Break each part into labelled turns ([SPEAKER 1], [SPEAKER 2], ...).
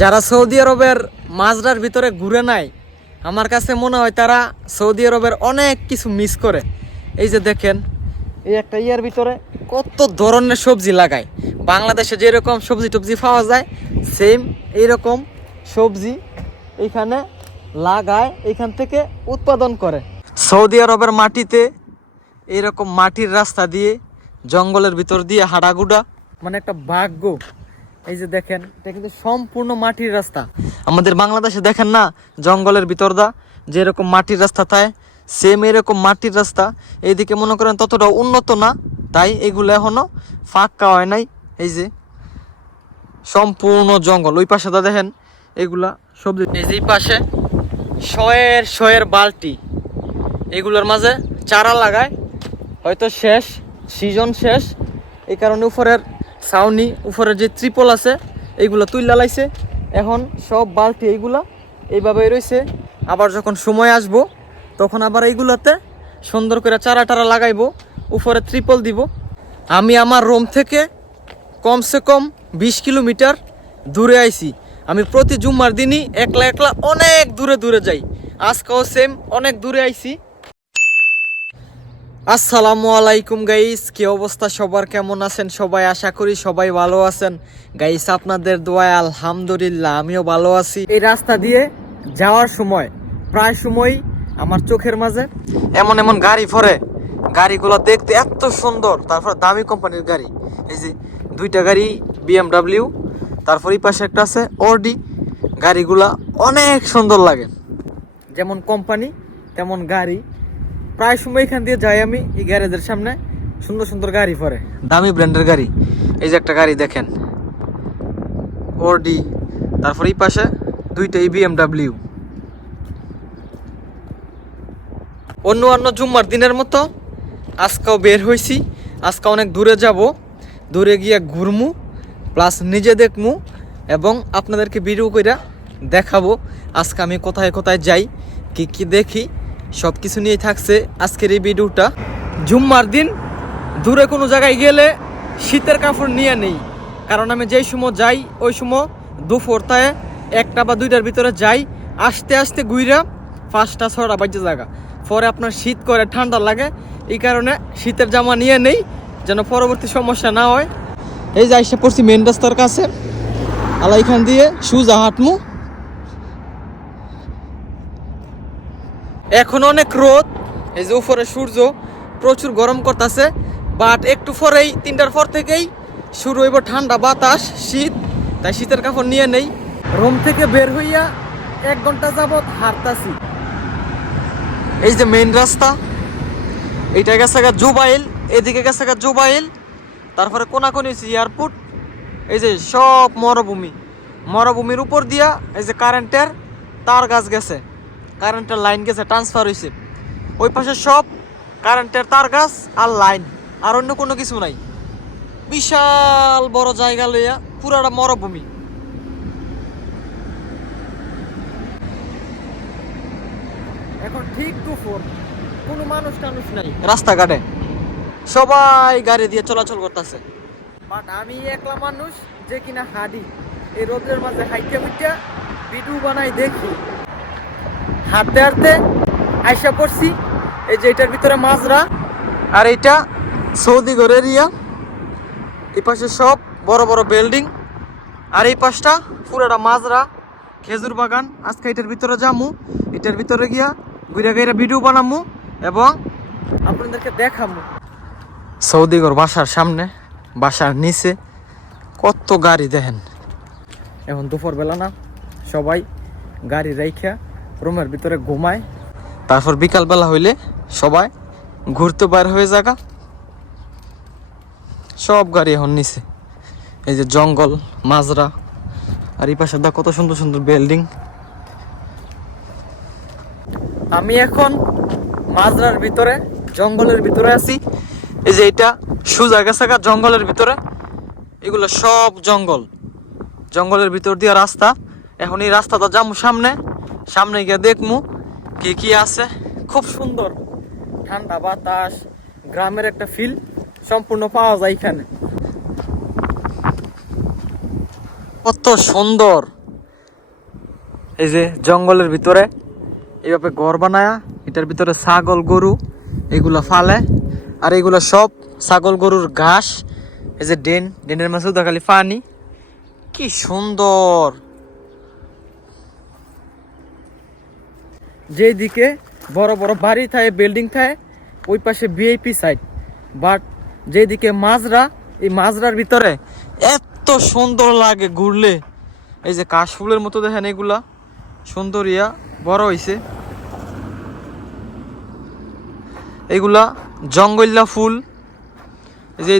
[SPEAKER 1] যারা সৌদি আরবের মাজরার ভিতরে ঘুরে নাই, আমার কাছে মনে হয় তারা সৌদি আরবের অনেক কিছু মিস করে। এই যে দেখেন, এই একটা ইয়ার ভিতরে কত ধরনের সবজি লাগায়। বাংলাদেশে যেরকম সবজি টবজি পাওয়া যায় সেম এইরকম সবজি এইখানে লাগায়, এখান থেকে উৎপাদন করে। সৌদি আরবের মাটিতে এইরকম মাটির রাস্তা দিয়ে জঙ্গলের ভিতর দিয়ে হাডাগুডা মানে একটা ভাগ্য। এই যে দেখেন, এটা কিন্তু সম্পূর্ণ মাটির রাস্তা। আমাদের বাংলাদেশে দেখেন না, জঙ্গলের ভিতর দা, যেরকম মাটির রাস্তা থাকে সেম এরকম মাটির রাস্তা। এইদিকে মনে করেন ততটা উন্নত না, তাই এগুলো এখনও ফাঁকা হয় নাই। এই যে সম্পূর্ণ জঙ্গল, ওই পাশে দা দেখেন, এগুলা সবজি এই যে পাশে শয়ের শয়ের বালতি, এগুলোর মাঝে চারা লাগায়। হয়তো শেষ সিজন শেষ, এই কারণে উপরের ছাউনি, উপরে যে ত্রিপল আছে, এইগুলো তুইলা লাইছে। এখন সব বালতি এইগুলা এইভাবেই রয়েছে আবার যখন সময় আসব, তখন আবার এইগুলাতে সুন্দর করে চারা টারা লাগাইবো, উপরে ত্রিপল দিব। আমি আমার রুম থেকে কমসে কম বিশ কিলোমিটার দূরে আইছি। আমি প্রতি জুম্মার দিনই একলা একলা অনেক দূরে দূরে যাই। আজকেও সেম অনেক দূরে আইছি। আসসালামু আলাইকুম গাইস কি অবস্থা? সবার কেমন আছেন? সবাই আশা করি সবাই ভালো আছেন। গাইস আপনাদের দোয়ায় আলহামদুলিল্লাহ, আমিও ভালো আছি। এই রাস্তা দিয়ে যাওয়ার সময়, প্রায় সময় আমার চোখের মাঝে এমন এমন গাড়ি ফরে। গাড়িগুলো দেখতে এত সুন্দর। তারপর দামি কোম্পানির গাড়ি। এই যে দুইটা গাড়ি বিএমডাব্লিউ তারপর এই পাশে একটা আছে অডি গাড়িগুলা অনেক সুন্দর লাগে। যেমন কোম্পানি, তেমন গাড়ি। প্রায় সময় এখান দিয়ে যাই আমি, এই গ্যারেজের সামনে। সুন্দর সুন্দর গাড়ি পরে। দামি ব্র্যান্ডের গাড়ি। এই যে একটা গাড়ি দেখেন। ওডি তারপর এই পাশে দুইটা এই বিএমডাব্লিউ অন্য অন্য জুম্মার দিনের মতো আজকেও বের হয়েছি আজকে অনেক দূরে যাব। দূরে গিয়ে ঘুরমু প্লাস নিজে দেখমু এবং আপনাদেরকে ভিডিও কইরা দেখাবো আজকে আমি কোথায় কোথায় যাই, কি কি দেখি। সব কিছু নিয়েই থাকছে আজকের এই ভিডিওটা। জুম্মার দিন দূরে কোনো জায়গায় গেলে শীতের কাপড় নিয়ে নেই। কারণ আমি যেই সময় যাই, ওই সময় দুপুরটায় একটা বা দুইটার ভিতরে যাই, আস্তে আস্তে গুইরা পাঁচটা ছটা বাজে জায়গা পরে আপনার শীত করে ঠান্ডা লাগে, এই কারণে শীতের জামা নিয়ে নেই, যেন পরবর্তী সমস্যা না হয়। এই যে এসে পড়ছি মেন রাস্তার কাছে। আলা এখান দিয়ে সুজা হাঁটমু। এখন অনেক রোদ, এই যে উপরে সূর্য, প্রচুর গরম করতেছে বাট একটু পরেই, তিনটার পর থেকেই শুরু হইব ঠান্ডা বাতাস, শীত, তাই শীতের কাপড় নিয়ে নেই। রুম থেকে বের হইয়া এক ঘণ্টা যাবত হারতাছি এই যে মেইন রাস্তা, এইটা গেছে গা জুবাইল, এদিকে গেছে গা জুবাইল, তারপরে কোনাকুনি এয়ারপোর্ট, এই যে সব মরুভূমি। মরুভূমির উপর দিয়া এই যে কারেন্টের তার গাছ গেছে। কারেন্টের লাইন গেছে ট্রান্সফার হয়েছে ওই পাশে সব কারেন্টের তার গাছ আর লাইন আর অন্য কোনো কিছু নাই। বিশাল বড় জায়গা লইয়া পুরাটা মরুভূমি। এখন ঠিক দুপুর কোনো মানুষ টানুষ নাই। রাস্তাঘাটে। সবাই গাড়ি দিয়ে চলাচল করতেছে। বাট আমি একলা মানুষ যে কিনা এই রোদের মাঝে হাইটে মুইটা ভিডিও বানাই দেখি। হাঁটতে হাঁটতে আইসা পড়ছি। এই যে এটার ভিতরে মাজরা। আর এটা সৌদি এরিয়া। এই পাশে সব বড় বড় বিল্ডিং। আর এই পাশটা পুরোটা মাজরা। খেজুর বাগান। আজকে এটার ভিতরে যামু। এটার ভিতরে গিয়া ঘুরে ঘুরে ভিডিও বানামু এবং আপনাদেরকে দেখামু। সৌদি ঘর বাসার সামনে, বাসার নিচে কত গাড়ি দেখেন। এখন দুপুরবেলা না, সবাই গাড়ি রাইখা রুমের ভিতরে ঘুমায়। তারপর বিকালবেলা হইলে সবাই ঘুরতে বাইর হয়ে জায়গা সব গাড়ি এখন নিচে এই যে জঙ্গল মাজরা আর এই পাশে দা কত সুন্দর সুন্দর বিল্ডিং। আমি এখন মাজরার ভিতরে জঙ্গলের ভিতরে আছি। এই যে এটা সুজা গেছে জঙ্গলের ভিতরে। এগুলো সব জঙ্গল। জঙ্গলের ভিতর দিয়ে রাস্তা। এখন এই রাস্তাটা যাব সামনে। সামনে গিয়ে দেখমু কি কি আছে। খুব সুন্দর। ঠান্ডা বাতাস গ্রামের একটা ফিল সম্পূর্ণ পাওয়া যায় এখানে। কত সুন্দর। এই যে জঙ্গলের ভিতরে এইভাবে ঘর বানায়া এটার ভিতরে ছাগল গরু এগুলা ফালে আর এগুলা সব ছাগল গরুর ঘাস এই যে ডেন ডেনের মাঝে উদা খালি পানি। কি সুন্দর। যেদিকে বড় বড় বাড়ি থাকে বিল্ডিং থাকে, ওই পাশে ভিআইপি সাইড বাট যেদিকে মাজরা, এই মাজরার ভিতরে এত সুন্দর লাগে ঘুরলে। এই যে কাশফুলের মতো দেখেন এগুলা। সুন্দর ইয়া বড় হইছে। এগুলা জঙ্গল্লা ফুল। এই যে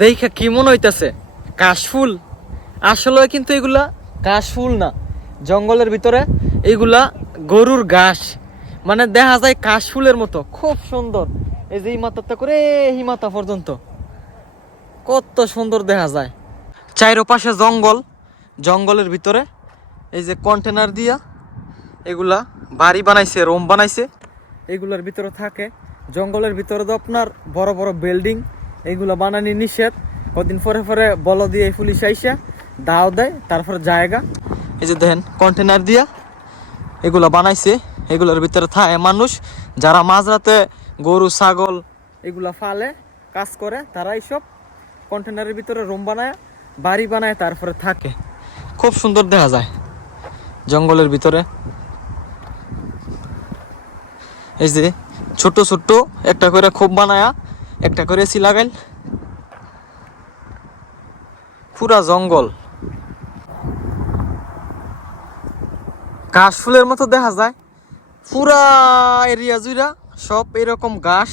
[SPEAKER 1] দেখে কি মনে হইতাছে? কাশফুল আসলে কিন্তু এগুলা কাশফুল না। জঙ্গলের ভিতরে এগুলা গরুর ঘাস। মানে দেখা যায় কাশফুলের মতো। খুব সুন্দর। এই যে এই মাথাটা করে, এই মাথা পর্যন্ত। কত সুন্দর দেখা যায়। চাইরো পাশে জঙ্গল। জঙ্গলের ভিতরে এই যে কন্টেনার দিয়া এগুলা বাড়ি বানাইছে রুম বানাইছে। এগুলার ভিতরে থাকে। জঙ্গলের ভিতরে তো আপনার বড় বড় বিল্ডিং এগুলা বানানি নিষেধ। কদিন পরে পরে বল দিয়ে পুলিশ আইসা, দাও দেয়, তারপরে জায়গা। এই যে দেখেন কন্টেনার দিয়া এগুলা বানাইছে। এগুলোর ভিতরে থাকে মানুষ, যারা মাঝরাতে গরু, ছাগল এগুলা ফালে, কাজ করে তারা এইসব কন্টেনারের ভিতরে রুম বানায়, বাড়ি বানায়, তারপরে থাকে। খুব সুন্দর দেখা যায় জঙ্গলের ভিতরে। এই যে ছোট ছোট একটা করে খোপ বানায়া একটা করে এসি লাগাইল পুরা জঙ্গল। ঘাস ফুলের মতো দেখা যায়। পুরা এরিয়া জুড়া সব এরকম ঘাস।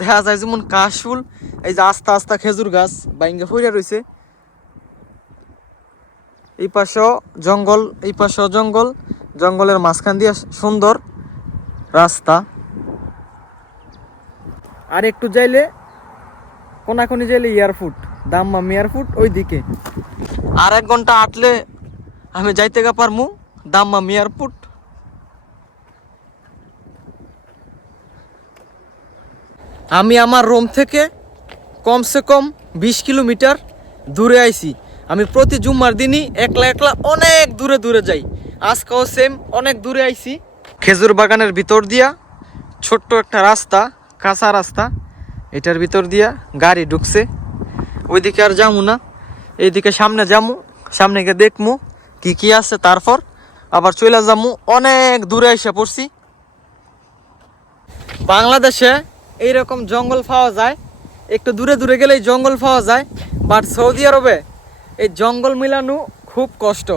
[SPEAKER 1] দেখা যায় যেমন কাশ ফুল, এই যে আস্তা আস্তা খেজুর গাছ বাইঙ্গে ফুইরা রয়েছে এই পাশেও জঙ্গল, এই পাশেও জঙ্গল। জঙ্গলের মাঝখান দিয়ে সুন্দর রাস্তা। আর একটু যাইলে কোনাকুনি যাইলে এয়ারফুট দাম্মাম এয়ারফুট ওই দিকে আর এক ঘণ্টা হাঁটলে আমি যাইতে গা পারমু দাম্মাম এয়ারপোর্ট। আমি আমার রুম থেকে কমসে কম বিশ কিলোমিটার দূরে আইছি। আমি প্রতি জুম্মার দিনই একলা একলা অনেক দূরে দূরে যাই। আজকেও সেম অনেক দূরে আইছি। খেজুর বাগানের ভিতর দিয়া ছোট্ট একটা রাস্তা কাঁচা রাস্তা, এটার ভিতর দিয়া গাড়ি ঢুকছে। ওইদিকে আর যামু না। এইদিকে সামনে যামু, সামনে গিয়ে দেখমু কি কি আছে তারপর। আবার চলে যামু, অনেক দূরে এসে পড়ছি। বাংলাদেশে এইরকম জঙ্গল পাওয়া যায়। একটু দূরে দূরে গেলেই জঙ্গল পাওয়া যায়। বাট সৌদি আরবে এই জঙ্গল মিলানো খুব কষ্ট।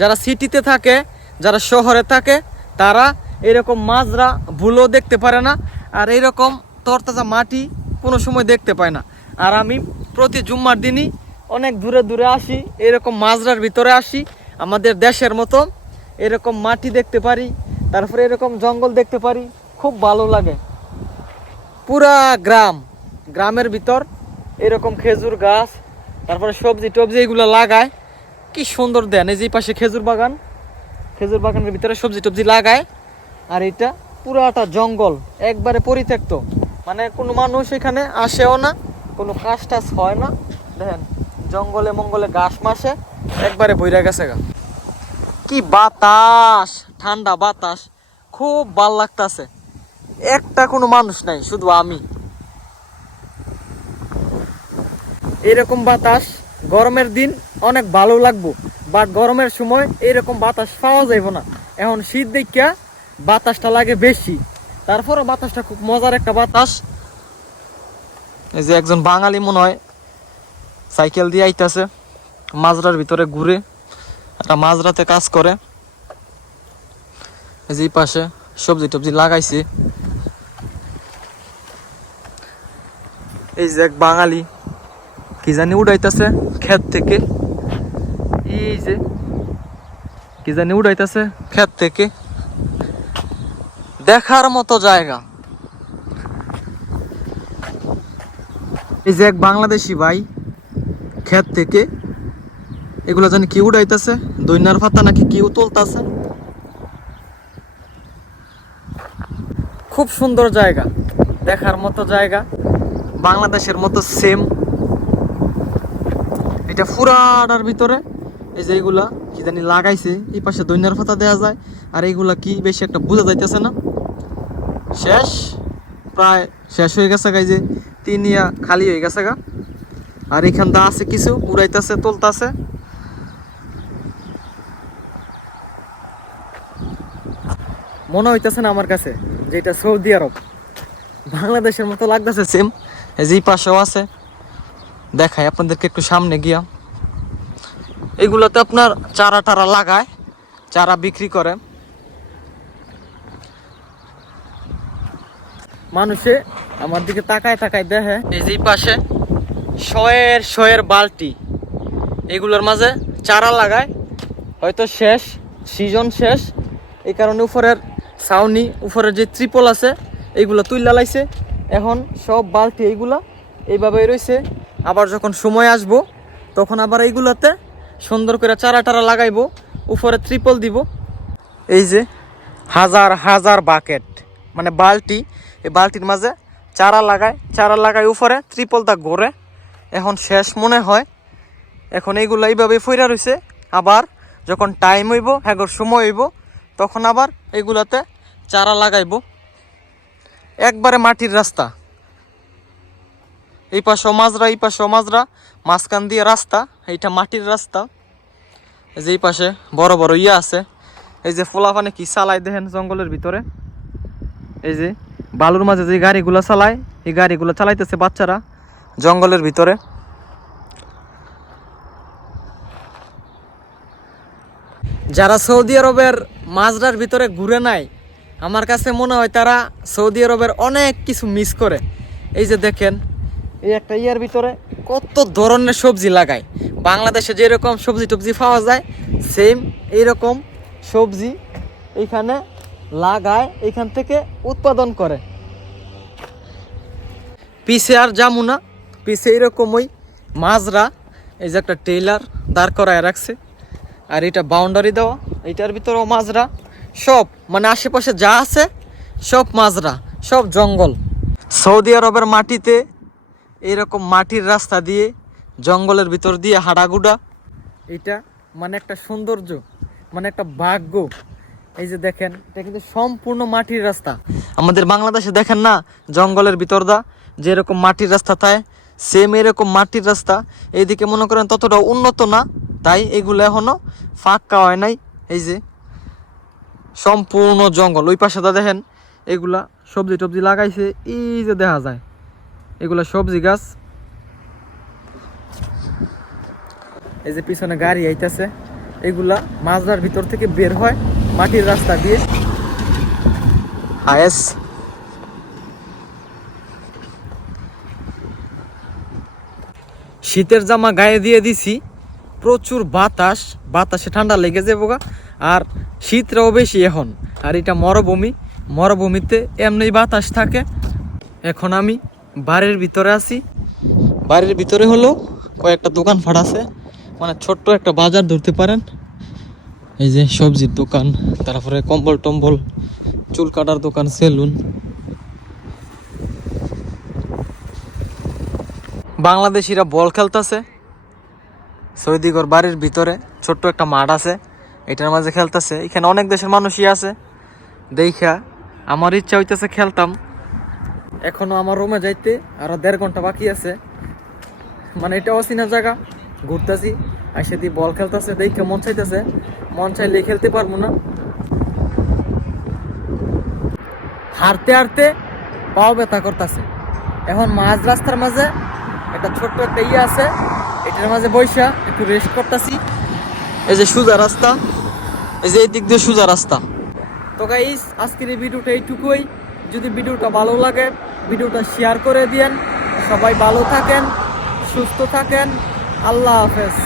[SPEAKER 1] যারা সিটিতে থাকে, যারা শহরে থাকে, তারা এরকম মাজরা ভুলও দেখতে পারে না। আর এইরকম তরতাজা মাটি কোনো সময় দেখতে পায় না। আর আমি প্রতি জুম্মার দিনই অনেক দূরে দূরে আসি, এরকম মাজরার ভিতরে আসি, আমাদের দেশের মতো এরকম মাটি দেখতে পারি, তারপরে এরকম জঙ্গল দেখতে পারি, খুব ভালো লাগে। পুরা গ্রাম, গ্রামের ভিতর এরকম খেজুর গাছ, তারপরে সবজি টবজি এগুলো লাগায়, কি সুন্দর দেন। এই যে পাশে খেজুর বাগান, খেজুর বাগানের ভিতরে সবজি টবজি লাগায়, আর এটা পুরাটা জঙ্গল, একবারে পরিত্যক্ত। মানে কোনো মানুষ এখানে আসেও না, কোনো কাজ টাজ হয় না। দেখেন, জঙ্গলে মঙ্গলে ঘাস মাসে, একবারে বইরা গেছে গা। কি বাতাস, ঠান্ডা বাতাস, খুব ভালো লাগতাছে। একটা কোনো মানুষ নাই, শুধু আমি। এরকম বাতাস, গরমের দিন অনেক ভালো লাগবো বাট গরমের সময় এরকম বাতাস পাওয়া যাইব না। এখন শীত দেখা বাতাসটা লাগে বেশি। তারপরে বাতাসটা খুব মজার একটা বাতাস। এই যে একজন বাঙালি মনে হয়, সাইকেল দিয়ে আইতাছে, মাজরার ভিতরে ঘুরে, একটা মাজরাতে কাজ করে। এই যে পাশে সবজি টবজি লাগাইছে। এই যে এক বাঙালি, কি জানি উড়াইতেছে ক্ষেত থেকে। এই যে, কি জানি উড়াইতেছে ক্ষেত থেকে। দেখার মতো জায়গা। এই যে এক বাংলাদেশি ভাই ক্ষেত থেকে, এগুলো জানি কি উড়াইতেছে? দৈনার ফাতা নাকি কি তুলতাছে খুব সুন্দর জায়গা, দেখার মতো জায়গা, বাংলাদেশের মতো সেম এটা ফুরাটার ভিতরে, এই যে এইগুলা কি জানি লাগাইছে, এই পাশে দৈন্যার ফাতা দেওয়া যায়, আর এইগুলা কি বেশি একটা বোঝা যাইতেছে না। শেষ। প্রায় শেষ হয়ে গেছে গাই যে, তিন ইয়া খালি হয়ে গেছে গা। আর এখানটা আছে কিছু, উড়াইতেছে, তুলতাছে। মনে হইতেছে না আমার কাছে যে এটা সৌদি আরব। বাংলাদেশের মতো লাগতেছে সেম যে পাশেও আছে। দেখাই আপনাদেরকে একটু সামনে গিয়া। এগুলোতে আপনার চারা টারা লাগায়, চারা বিক্রি করে। মানুষে আমার দিকে তাকায় তাকায় দেখে। এই যে পাশে শয়ের শয়ের বালতি। এগুলোর মাঝে চারা লাগায়। হয়তো শেষ সিজন শেষ। এই কারণে উপরের ছাউনি, উপরের যে ত্রিপল আছে এইগুলো তুইলা লাইছে। এখন সব বালতি এইগুলা এইভাবেই রয়েছে আবার যখন সময় আসব, তখন আবার এইগুলাতে সুন্দর করে চারা টারা লাগাইবো, উপরে ত্রিপল দিব। এই যে হাজার হাজার বাকেট মানে বালতি এই বালতির মাঝে চারা লাগায় চারা লাগায় উপরে ত্রিপলটা ঘোরে। এখন শেষ মনে হয়। এখন এইগুলো এইভাবে ফইরা রয়েছে আবার যখন টাইম হইব, হ্যাগর সময় হইব, তখন আবার এইগুলাতে চারা লাগাইব। একবারে মাটির রাস্তা। এই পাশে মাজরা, এই পাশে মাজরা, মাঝখান দিয়ে রাস্তা, এইটা মাটির রাস্তা। এই যে এই পাশে বড় বড় ইয়া আছে। এই যে ফোলাফানে কি চালাই দেখেন জঙ্গলের ভিতরে। এই যে বালুর মাঝে যে গাড়িগুলো চালায়, এই গাড়িগুলো চালাইতেছে বাচ্চারা জঙ্গলের ভিতরে। যারা সৌদি আরবের মাজরার ভিতরে ঘুরে নাই, আমার কাছে মনে হয় তারা সৌদি আরবের অনেক কিছু মিস করে। এই যে দেখেন, এই একটা ইয়ার ভিতরে কত ধরনের সবজি লাগায়। বাংলাদেশে যেরকম সবজি টবজি পাওয়া যায় সেম এইরকম সবজি এইখানে লাগায়, এখান থেকে উৎপাদন করে। পিসে আর যামু না। পিছে এরকমই মাজরা, এই যে একটা টেইলার দাঁড় করায় রাখছে। আর এটা বাউন্ডারি দেওয়া, এটার ভিতরেও মাজরা। সব মানে আশেপাশে যা আছে, সব মাজরা, সব জঙ্গল। সৌদি আরবের মাটিতে এরকম মাটির রাস্তা দিয়ে, জঙ্গলের ভিতর দিয়ে হাডাগুডা এটা মানে একটা সৌন্দর্য মানে একটা ভাগ্য। এই যে দেখেন, এটা কিন্তু সম্পূর্ণ মাটির রাস্তা। আমাদের বাংলাদেশে দেখেন না, জঙ্গলের ভিতর দা, যেরকম মাটির রাস্তা থাকে সেম এরকম মাটির রাস্তা। এইদিকে মনে করেন ততটা উন্নত না, তাই এগুলো এখনও ফাঁকা হয় নাই। এই যে, সম্পূর্ণ জঙ্গল। ওই পাশে দা দেখেন, এগুলা সবজি টবজি লাগাইছে, এই যে দেখা যায়, এগুলা সবজি গাছ। এই যে পিছনে গাড়ি আইতাছে, এগুলা মাজরার ভিতর থেকে বের হয়। মাটির রাস্তা দিয়ে। আয়েস শীতের জামা গায়ে দিয়ে দিছি। প্রচুর বাতাস বাতাসে ঠান্ডা লেগে যাব গা। আর শীতটাও বেশি এখন। আর এটা মরুভূমি। মরুভূমিতে এমনি বাতাস থাকে। এখন আমি বাড়ির ভিতরে আছি। বাড়ির ভিতরে হলো কয়েকটা দোকান ফাট আছে। মানে ছোট্ট একটা বাজার ধরতে পারেন। এই যে সবজির দোকান, তারপরে কম্বল টম্বল, চুল কাটার দোকান, সেলুন। বাংলাদেশিরা বল খেলতেছে। সৌদিগর বাড়ির ভিতরে ছোট্ট একটা মাঠ আছে, এটার মাঝে খেলতেছে। এখানে অনেক দেশের মানুষই আছে। দেখা আমার ইচ্ছা হইতেছে খেলতাম। এখনও আমার রুমে যাইতে আরও দেড় ঘণ্টা বাকি আছে। মানে এটা অচেনা জায়গা, ঘুরতেছি। আর সেদি বল খেলতেছে, দেখে মন চাইতেছে। মন চাইলে খেলতে পারব না। হারতে হারতে পাও ব্যথা করতেছে। এখন মাঝ রাস্তার মাঝে একটা ছোট্ট একটা ইয়ে আছে, এটার মাঝে বৈশা একটু রেস্ট করতেছি। এই যে সোজা রাস্তা, এই যে এই দিক দিয়ে সোজা রাস্তা। তো গাইস আজকের এই ভিডিওটা এইটুকুই। যদি ভিডিওটা ভালো লাগে, ভিডিওটা শেয়ার করে দিয়েন। সবাই ভালো থাকেন, সুস্থ থাকেন। আল্লাহ হাফেজ।